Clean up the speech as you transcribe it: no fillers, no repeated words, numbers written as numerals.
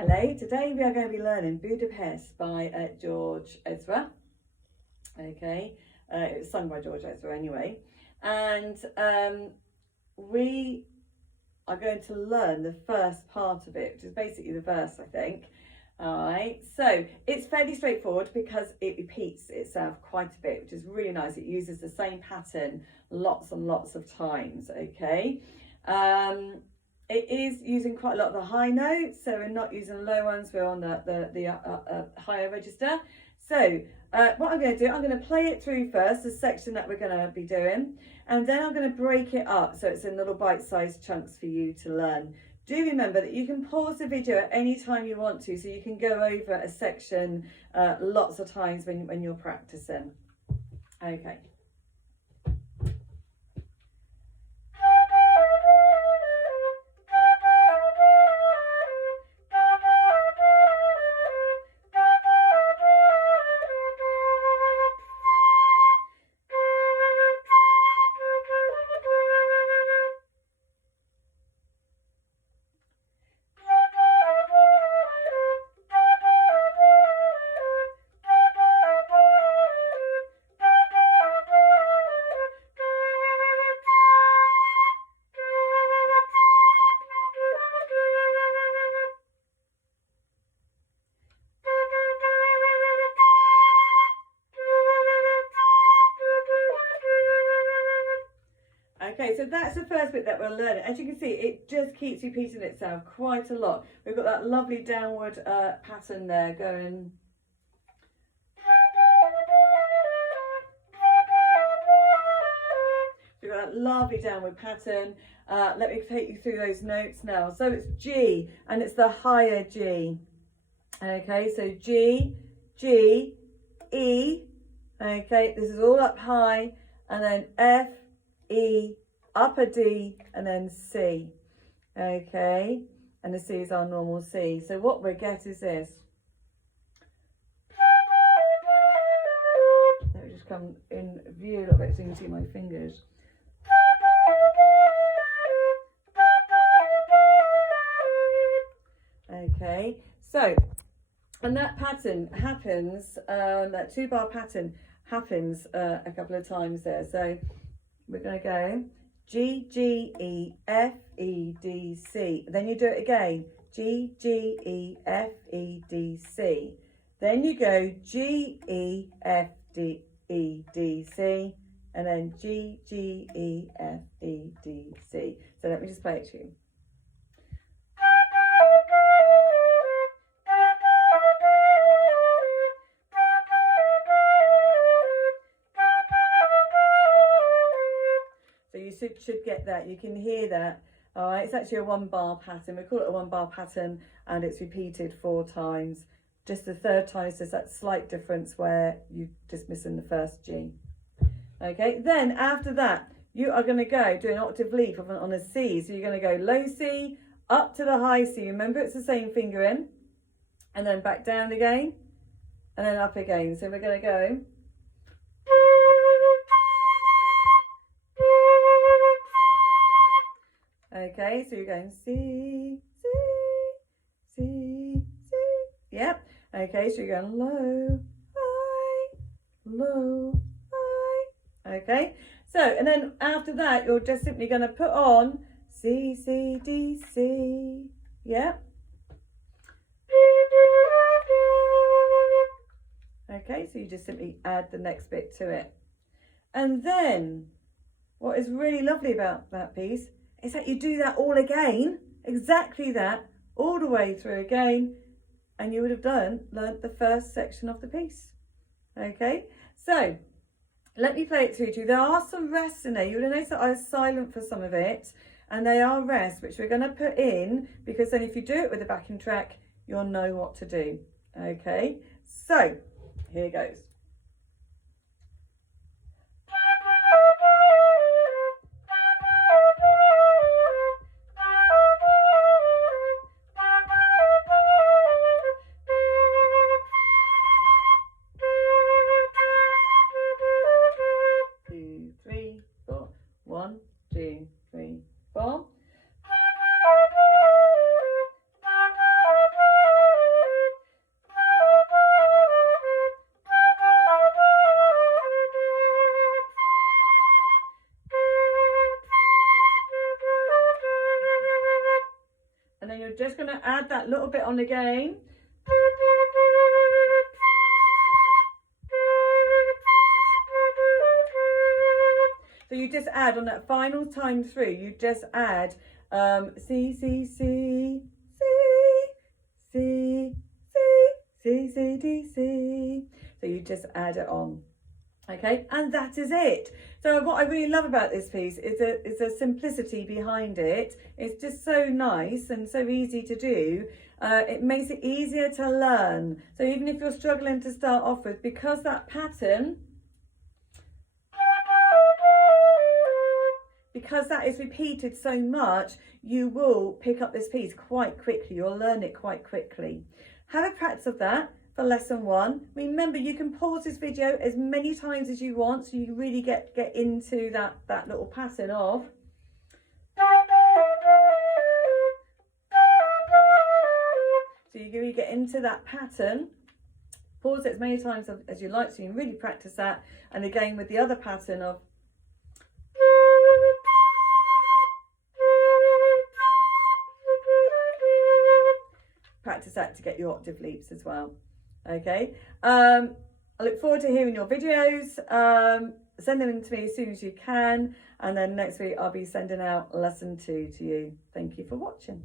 Hello, today we are going to be learning Budapest by George Ezra. Okay, it was sung by George Ezra anyway. And we are going to learn the first part of it, which is basically the verse, I think. All right, so it's fairly straightforward because it repeats itself quite a bit, which is really nice. It uses the same pattern lots and lots of times, okay? It is using quite a lot of the high notes, so we're not using the low ones, we're on the higher register. So what I'm going to do, I'm going to play it through first, the section that we're going to be doing, and then I'm going to break it up so it's in little bite-sized chunks for you to learn. Do remember that you can pause the video at any time you want to, so you can go over a section lots of times when you're practicing. Okay. Okay, so that's the first bit that we're learning. As you can see, it just keeps repeating itself quite a lot. We've got that lovely downward pattern there going. We've got that lovely downward pattern. Let me take you through those notes now. So it's G, and it's the higher G. Okay, so G, G, E. Okay, this is all up high, and then F, E, upper D, and then C. Okay, and the C is our normal C. So what we get is this. Let me just come in view a little bit so you can see my fingers. Okay, so, and that pattern happens, that 2-bar pattern happens a couple of times there. So we're going to go G, G, E, F, E, D, C. Then you do it again. G, G, E, F, E, D, C. Then you go G, E, F, D, E, D, C. And then G, G, E, F, E, D, C. So let me just play it to you. You should get that. You can hear that. All right, it's actually a 1-bar pattern. We call it a 1-bar pattern, and it's repeated 4 times. Just the third time, so there's that slight difference where you're just missing the first G. Okay, then after that, you are going to go do an octave leap on a C. So you're going to go low C up to the high C. Remember, it's the same finger in, and then back down again, and then up again. So we're going to go. Okay, so you're going C, C, C, C. Yep. Okay, so you're going low, high. Okay, so, and then after that, you're just simply going to put on C, C, D, C. Yep. Okay, so you just simply add the next bit to it. And then, what is really lovely about that piece is that you do that all again, exactly that, all the way through again, and you would have learnt the first section of the piece. Okay, so let me play it through to you. There are some rests in there. You would have noticed that I was silent for some of it, and they are rests, which we're going to put in, because then if you do it with the backing track, you'll know what to do. Okay, so here goes. and then you're just going to add that little bit on again. So you just add on that final time through, you just add C, C, C, C, C, C, C, C, D, C. So you just add it on. Okay, and that is it. So what I really love about this piece is the simplicity behind it. It's just so nice and so easy to do. It makes it easier to learn. So even if you're struggling to start off with, because that pattern, because that is repeated so much, you will pick up this piece quite quickly. You'll learn it quite quickly. Have a practice of that for lesson 1. Remember, you can pause this video as many times as you want, so you really get into that little pattern of. So you really get into that pattern. Pause it as many times as you like, so you can really practice that. And again with the other pattern of. Practice that to get your octave leaps as well. Okay, I look forward to hearing your videos. Send them to me as soon as you can, and then next week I'll be sending out lesson 2 to you. Thank you for watching.